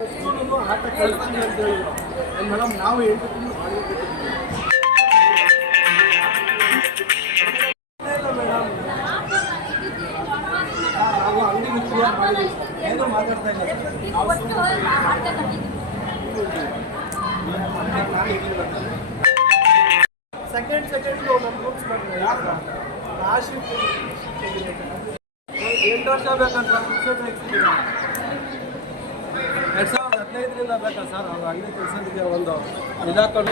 ಆಟ ಕಳಿಸ್ತೀನಿ ಅಂತ ಹೇಳಿದ್ರು. ಮೇಡಮ್ ನಾವು 8 ತಿಂಗಳು ಬಾಡಿಗೆ ಕೊಟ್ಟಿದ್ದೀವಿ. ಮೇಡಮ್ ನಾವು ಅಂಗಡಿ ಮುಖ್ಯ ಮಾಡಿದ್ವಿ, ಏನೋ ಮಾತಾಡ್ತಾ ಇಲ್ಲ. ಸೆಕೆಂಡ್ಗೆ ನಮ್ಮ ಬುಕ್ಸ್ ಮಾಡಿದ್ರೆ ಯಾಕೆ ರಾಶಿ 8 ವರ್ಷ ಬೇಕಂತ 2015ರಿಂದ ಬೇಕಾ ಸರ್? ಅವ್ರು ಅಂಗಡಿ ಕೆಲಸದಿಗೆ ಒಂದು ಇದಾಕೊಂಡು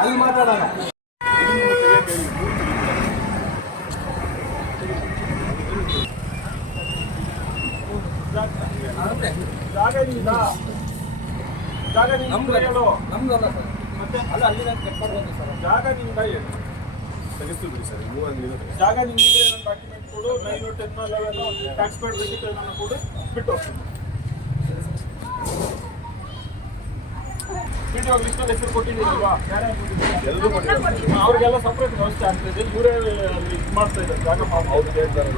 ಅಲ್ಲಿ ಮಾತಾಡೋಣ. ಜಾಗ ನಮ್ದಲ್ಲ ಸರ್, ಮತ್ತೆ ಅಲ್ಲ ಅಲ್ಲಿ ಚೆಕ್ ಮಾಡ್ಬೋದು ಸರ್. ಜಾಗ ನಿಮ್ದ ತೆಗೆಸ್ತಿದ್ರಿ ಸರ್, ಜಾಗ ನಿಮಗೆ ಡಾಕ್ಯುಮೆಂಟ್ ಕೊಡು, 9, 10, 11 ಟ್ಯಾಕ್ಸ್ ಪೇಡ್ ವೆಹಿಕಲ್ ಅನ್ನು ಕೊಡು, ಬಿಟ್ಟು ಹೋಗ್ತೀನಿ. ವಿಡಿಯೋ ಲಿಸ್ಟಲ್ಲಿ ಹೆಸರು ಕೊಟ್ಟಿದ್ದೀರಲ್ವಾ? ಎಲ್ಲರೂ ಕೊಟ್ಟಿದ್ದೀವಿ. ಅವ್ರಿಗೆಲ್ಲ ಸಪ್ರೇಟ್ ವ್ಯವಸ್ಥೆ ಆಗ್ತಾಯಿದೆ. ಇವರೇ ಇದು ಮಾಡ್ತಾ ಇದ್ದಾರೆ ಜಾಗ. ಅವ್ರು ಕೇಳ್ತಾರೆ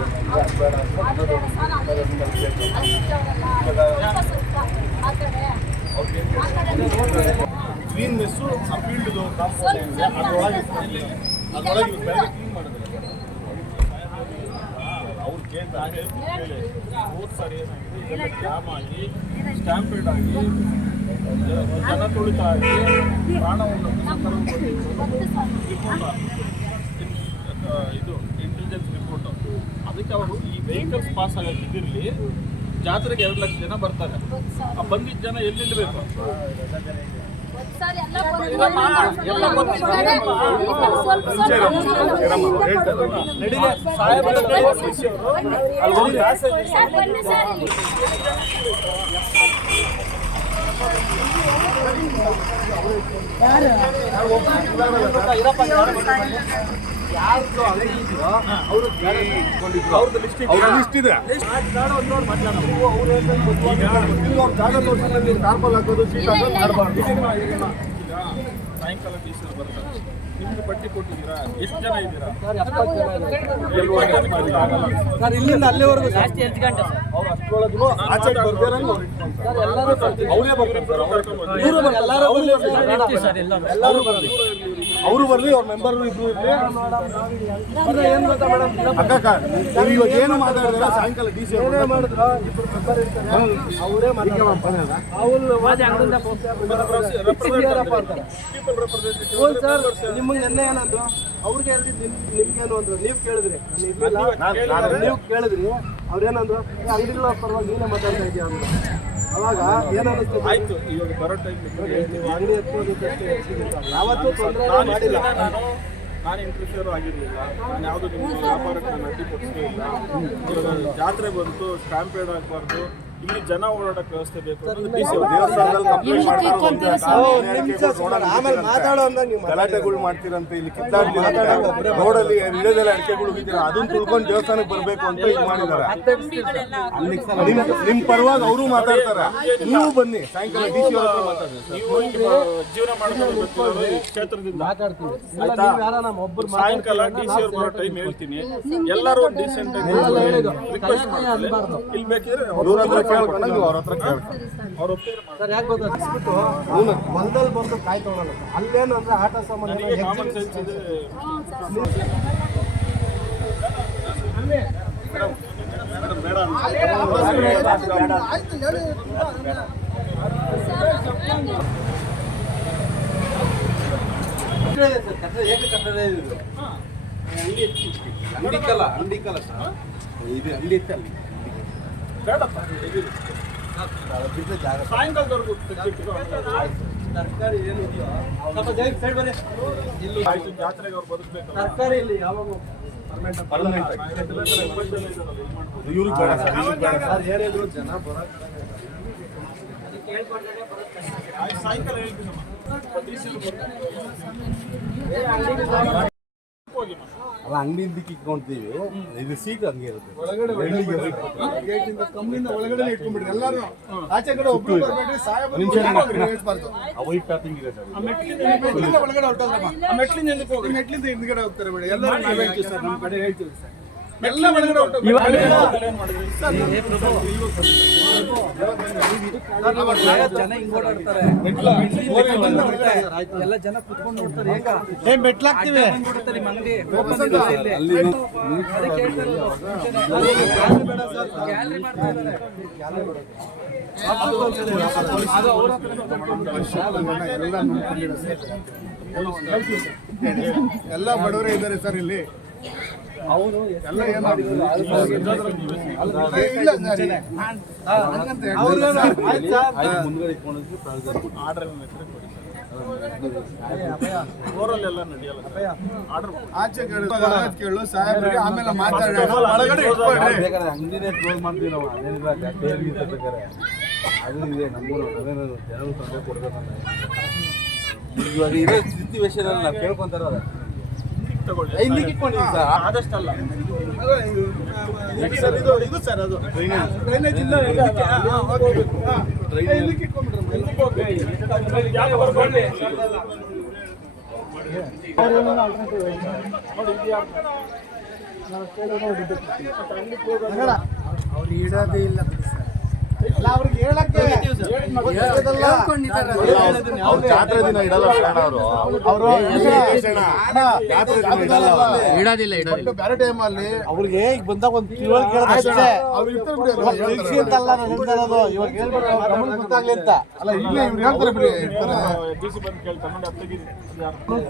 ಕ್ಲೀನ್ ಮೆಸ್ಸು ಆ ಫೀಲ್ಡ್ದು ಕಾಂಪೌಂಡ್ ಏನಿದೆ ಅದರೊಳಗೆ ಬೆಳಗ್ಗೆ ಕ್ಲೀನ್ ಮಾಡೋದಿಲ್ಲ. ಅವ್ರು ಕೇಳ್ತಾರೆ ಹೋದ ಸಾರಿ ಏನಾಗಿದೆ, ಇದೆಲ್ಲ ಜಾಮ್ ಆಗಿ ಸ್ಟ್ಯಾಂಪೇಡ್ ಆಗಿ ಜನ ತುಳಿತ ಆಗಿ ಪ್ರಾಣವನ್ನು ಇದು ಇಂಟೆಲಿಜೆನ್ಸ್ ರಿಪೋರ್ಟ್. ಅದಕ್ಕೆ ಅವರು ಈ ವೆಹಿಕಲ್ಸ್ ಪಾಸ್ ಆಗೋಕ್ಕಿದಿರಲಿ, ಜಾತ್ರೆಗೆ 2 ಲಕ್ಷ ಜನ ಬರ್ತಾರೆ. ಆ ಬಂದಿದ್ದ ಜನ ಎಲ್ಲಿರಬೇಕು? ಯಾರ್ದು ಅಂಗಡಿ ಇದೆಯೋ ಅವ್ರದ್ದು ಲಿಸ್ಟ್ ಇದೆ. ಜಾಗ ತೋರಿಸಿದ್ರೆ ಟಾರ್ಪಲ್ ಹಾಕೋದು, ಸೀಟ್ ಹಾಕೋದು ಮಾಡಬಾರ್ದು. ಸಾಯಂಕಾಲ ಟೀಚರ್ ಬರ್ತಾರೆ, ನಿಮ್ಗೆ ಪಟ್ಟಿ ಕೊಟ್ಟಿದ್ದೀರಾ? ಎಷ್ಟು ಜನ ಇದ್ದೀರಾ? ಸರ್ ಇಲ್ಲಿಂದ ಅಲ್ಲಿವರೆಗೂ ಜಾಸ್ತಿ 8 ಗಂಟೆ ಸರ್. ಅವ್ರು ಅಷ್ಟರೊಳಗೂ ಆಚೆ ಬರ್ತಾರೆ, ಅವರೇ ಬರ್ತಾರೆ ಸರ್. ಎಲ್ಲರೂ ಬರಲಿ, ಅವರು ಬರಲಿ, ಅವ್ರ ಮೆಂಬರ್ ಇಬ್ರು ಇರಲಿ. ಏನು ಗೊತ್ತಾ ಮೇಡಮ್, ಅಕ್ಕ ನೀವು ಇವಾಗ ಏನು ಮಾತಾಡಿದ್ರೆ ಸಾಯಂಕಾಲ ಡಿ ಸಿ ಮಾಡಿದ್ರು, ಇಬ್ಬರು ಮೆಂಬರ್ ಇರ್ತಾರೆ, ಅವರೇ ಸರ್. ನಿಮಗೆ ನೆನ್ನೆ ಏನಂದ್ರು, ಅವ್ರಿಗೆ ಹೇಳ್ತಿದ್ದು ನಿಮ್ಗೇನು ಅಂದ್ರು, ನೀವು ಕೇಳಿದ್ರಿ, ನೀವು ಕೇಳಿದ್ರಿ, ಅವ್ರೇನಂದ್ರು ಅಂಗಡಿಗಳ ಪರವಾಗಿ ನೀನೇ ಮಾತಾಡ್ತಾ ಇದೆಯಾ ಅಂದ್ರು. ಅವಾಗ ಏನನ್ನಿಸ್ತು, ಆಯ್ತು ಇವಾಗ ಬರೋ ಟೈಮ್ ನೀವು ಅಂಗಡಿ ಯಾವತ್ತೂ ತೊಂದರೆ ಮಾಡಿಲ್ಲ. ನಾನು ಇಂಟ್ರೆಸ್ಟರು ಆಗಿರಲಿಲ್ಲ, ನಾನು ಯಾವುದು ನಿಮ್ಮ ವ್ಯಾಪಾರಕ್ಕೆ ಅಡ್ಡಿಪಡಿಸಲಿಲ್ಲ. ಜಾತ್ರೆ ಬಂತು, ಸ್ಟ್ಯಾಂಪೇಡ್ ಆಗಬಾರ್ದು, ಇಲ್ಲಿ ಜನ ಓಡಾಡಕ್ಕೆ ವ್ಯವಸ್ಥೆ ಬೇಕು. ಗಲಾಟೆಗಳು ಮಾಡ್ತೀರಂತ ಇಲ್ಲಿ ಕಿತ್ತಾಡ್ಲಿ, ರೋಡಲ್ಲಿ ಇಡದೆಲ್ಲ ಅಡಿಕೆಗಳು ಹೋಗಿದ್ದೀರ, ಅದನ್ನ ತುಳ್ಕೊಂಡು ದೇವಸ್ಥಾನಕ್ಕೆ ಬರಬೇಕು ಅಂತ ಇದು ಮಾಡಿದ್ದಾರೆ. ನಿಮ್ ಪರವಾಗಿ ಅವರು ಮಾತಾಡ್ತಾರೆ, ನೀವು ಬನ್ನಿ ಸಾಯಂಕಾಲ ಡಿ ಸಿ ಅವ್ರ ಮಾತಾಡ್ತಾರೆ. ಜೀವನ ಮಾಡ್ಕೊಂಡು ಕ್ಷೇತ್ರದಿಂದ ಒಬ್ಬರು ಸಾಯಂಕಾಲ ಡಿ ಸಿ ಅವ್ರು ಬರೋ ಟೈಮ್ ಹೇಳ್ತೀನಿ. ಎಲ್ಲರೂ ಡೀಸೆಂಟ್ ಆಗಿ ರಿಕ್ವೆಸ್ಟ್ ಮಾಡ್ತಾರೆ. ಇಲ್ಲಿ ಬೇಕಿದ್ರೆ ಕೇಳ್ಕೊಂಡು ನೀವು ಅವ್ರ ಹತ್ರ ಕೇಳ್ತಾರೆ. ಅವ್ರು ಸರ್ ಯಾಕೆ ಗೊತ್ತಿಸ್ಬಿಟ್ಟು ಹೊಲದಲ್ಲಿ ಬಂದು ಕಾಯಿ ತೊಗೊಳಲ್ಲ. ಅಲ್ಲೇನು ಅಂದ್ರೆ ಆಟ ಸಾಮಾನು ಕಾಮನ್ ಸೆನ್ಸ್ ಇದೆ. ಅಂಗಡಿಕಲ್ಲ ಸರ್, ಇದು ಅಂಗಡಿ ಇತ್ತು ಅಲ್ಲಿ ಬೇಡಪ್ಪ. ಸಾಯಂಕಾಲದವರೆಗೂ ತರಕಾರಿ ಏನಿದೆಯೋ ಆಯ್ತು, ಜಾತ್ರೆಗೆ ಅವ್ರು ಬದುಕಬೇಕು. ತರಕಾರಿ ಇಲ್ಲಿ ಯಾವಾಗ ಪರ್ಮನೆಂಟ್ ಏನಿದ್ರು ಜನ ಬರೋಕ್ಕೆ ಸಾಯಂಕಾಲ ಹೇಳ್ತೀನಮ್ಮ. ಅಲ್ಲ ಅಂಗಡಿ ಇದಕ್ಕೆ ಇಟ್ಕೊಂತೀವಿ, ಇದು ಸೀಟ್ ಹಂಗೆ ಇರುತ್ತೆ ಒಳಗಡೆ ಕಂಪ್ನಿಯಿಂದ ಒಳಗಡೆ ಇಟ್ಕೊಂಡ್ಬಿಡ್ರಿ. ಎಲ್ಲರೂ ಆಚೆ ಕಡೆ ಒಬ್ರು ಬರ್ಬೇಡ್ರಿ, ವೈಟ್ ಟಾಪಿಂಗ್ ಇದೆ ಸರ್. ಒಳಗಡೆ ಹೊರಟೋದ್ರಮ್ಮ, ಮೆಟ್ಲಿಂದ ಹಿಂದ್ಗಡೆ ಹೋಗ್ತಾರೆ ಬಿಡಿ. ಎಲ್ಲರೂ ನಾವೇ ಹೇಳ್ತೀವಿ ಸರ್, ನಮ್ಮ ಕಡೆ ಹೇಳ್ತೀವಿ ಸರ್. ಎಲ್ಲ ಒಳಗಡೆ ಹೊರಟು ಜನ ಹಿಂಗ್ ಓಡಾಡ್ತಾರೆ, ಎಲ್ಲ ಜನ ಕುತ್ಕೊಂಡು ನೋಡ್ತಾರೆ. ಹೇಗ ಮೆಟ್ಲಾಗ್ತಿವಿ ಅಂಗಡಿ ಓಪನ್ ಇದೆ ಇಲ್ಲಿ. ಅದಕ್ಕೆ ಹೇಳ್ತಾರೆ ಗ್ಯಾಲರಿ ಮಾಡ್ತಾ ಇದ್ದಾರೆ. ಅದು ಅವ್ರ ಎಲ್ಲ ಬಡವರೇ ಇದ್ದಾರೆ ಸರ್ ಇಲ್ಲಿ. ಅವರು ಎಲ್ಲ ಏನು ಆಚೆ ಕೇಳು ಸಾಹೇಬ್ರಿಗೆ, ಆಮೇಲೆ ಮಾತಾಡೋಣ. ಅಂಗಡಿನೇ ಕ್ಲೋಸ್ ಮಾಡ್ತೀವಿ ನಾವು. ಅದೇನಿಲ್ಲ ಅದು ಇದೆ ನಮಗೂ ಜನರು ತೊಂದರೆ ಕೊಡ್ಬೇಕಂತ ಇವಾಗ ಇರೋ ಸಿಚುವೇಶನ್ ಅಲ್ಲಿ ನಾವು ಕೇಳ್ಕೊಂತಾರ ಹಿಂದಿಗೆ ಇಟ್ಕೊಂಡಿದ್ದೀವಿ ಸರ್. ಆದಷ್ಟಲ್ಲ ಇದು ಸರ್ ಅದು ಅವ್ರು ಇಡೋದೇ ಇಲ್ಲ ಅವ್ರಿಗೆ ಹೇಳಕ್ಕೆ ಜಾತ್ರೆ ದಿನ ಇಡಲ್ಲ ಅವರು ಇಡೋದಿಲ್ಲ ಬೇರೆ ಟೈಮ್ ಅಲ್ಲಿ ಅವ್ರಿಗೆ ಈಗ ಬಂದಾಗ ಒಂದು ತಿಳುವಳಿಕೆ ಗೊತ್ತಾಗ್ಲಿ ಅಂತ ಅಲ್ಲ ಇಲ್ಲೇ ಇವ್ರು ಹೇಳ್ತಾರೆ ಬಿಡಿ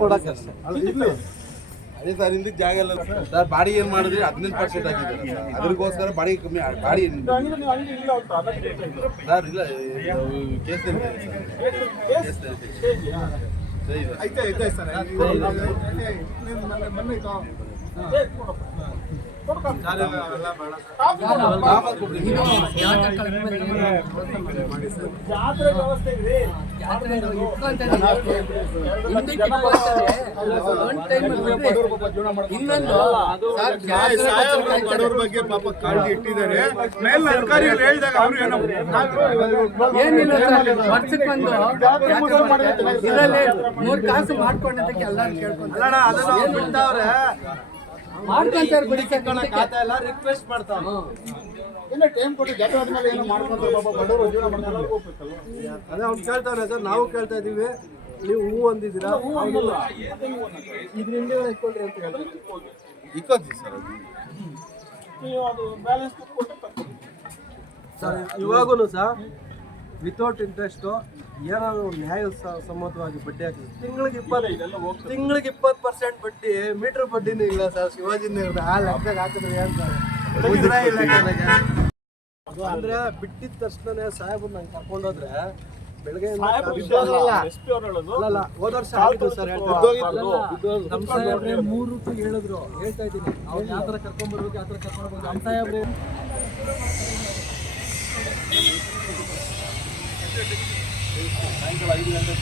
ಕೊಡಕ್ಕೆ ಇಲ್ಲಿ ಅದೇ ಸರ್ ಹಿಂದಕ್ಕೆ ಜಾಗ ಇಲ್ಲ ಸರ್. ಬಾಡಿಗೆ ಏನು ಮಾಡಿದ್ರಿ 15% ಆಗಿದ್ದಾರೆ ಸರ್. ಅದ್ರಗೋಸ್ಕರ ಬಾಡಿಗೆ ಕಮ್ಮಿ ಬಾಡಿ ಸರ್ ಇಲ್ಲ ಕೇಸ್ ಐತೆ ಐತೆ ಸರ್ ಮೊನ್ನೆ ಬಡವ್ರ ಬಗ್ಗೆ ಪಾಪ ಕಾಳಜಿ ಇಟ್ಟಿದ್ದಾರೆ. ಮೇಲಿನ ಅಧಿಕಾರಿಗಳು ಹೇಳಿದಾಗ ಅವ್ರು ಏನಿಲ್ಲ ಸರ್, ವರ್ಷಕ್ಕೊಂದು ಇದರಲ್ಲಿ 3 ಕಾಸು ಮಾಡ್ಕೊಂಡದಕ್ಕೆ ಎಲ್ಲರೂ ಕೇಳ್ಕೊಂತಾರೆ. ಮಾಡ್ಕೊಂತಾರೆ ಬಿಡಿ ಸರ್, ಖಾತೆ ಎಲ್ಲ ರಿಕ್ವೆಸ್ಟ್ ಮಾಡ್ತಾವ. ಇಲ್ಲ ಟೈಮ್ ಕೊಟ್ಟು ಜಾತ್ರೆ ಆದ್ಮೇಲೆ ಏನೋ ಮಾಡ್ಕೊಂತಾರೆ ಪಾಪ ಬಡವರು ಜೀವನ ಮಾಡ್ತಾರೆ. ಅದೇ ಅವ್ನು ಕೇಳ್ತಾವ್ರೆ ಸರ್, ನಾವು ಕೇಳ್ತಾ ಇದೀವಿ. ನೀವು ಹೂ ಅಂದಿದ್ದೀರಾ, ಇದ್ರಿಂದ ಇಟ್ಕೊಳ್ರಿ ಅಂತ ಹೇಳ್ತಾರೆ. ಇಕ್ಕೋತೀವಿ ಸರ್. ಸರ್ ಇವಾಗೂ ಸಹ ವಿತೌಟ್ ಇಂಟ್ರೆಸ್ಟು ಏನಾದ್ರು ನ್ಯಾಯ ಸಮ್ಮತವಾಗಿ ಬಡ್ಡಿ ಹಾಕಿದ್ರು ತಿಂಗಳಿಗೆ 20% ಬಡ್ಡಿ, ಮೀಟರ್ ಬಡ್ಡಿನೂ ಇಲ್ಲ ಸರ್. ಶಿವಾಜಿನಗರದ ಆ ಲೆಕ್ಕದಾಗ ಹಾಕಿದ್ರೆ ಹೇಳ್ತಾರೆ ಅಂದ್ರೆ ಬಿಟ್ಟಿದ ತಕ್ಷಣ ಸಾಹೇಬ್ ನಂಗೆ ಕರ್ಕೊಂಡೋದ್ರೆ ಬೆಳಗ್ಗೆ ಅಲ್ಲ ಹೋದ ವರ್ಷ ಆಗಿತ್ತು ಸರ್. ನಮ್ಮ ಸಾಹೇಬ್ರೆ 3 ರೂಪಾಯಿ ಹೇಳಿದ್ರು, ಹೇಳ್ತಾ ಇದ್ದೀನಿ. ಅವ್ರು ಯಾವ ಥರ ಕರ್ಕೊಂಡ್ಬರ್ಬೇಕು, ಯಾವ ಥರ ಕರ್ಕೊಂಡ್ಬರ್ಬೇಕು. ನಮ್ಮ ಸಾಹೇಬ್ರೆ ಸಾಯಂಕಾಲ 5 ಗಂಟೆಗೆ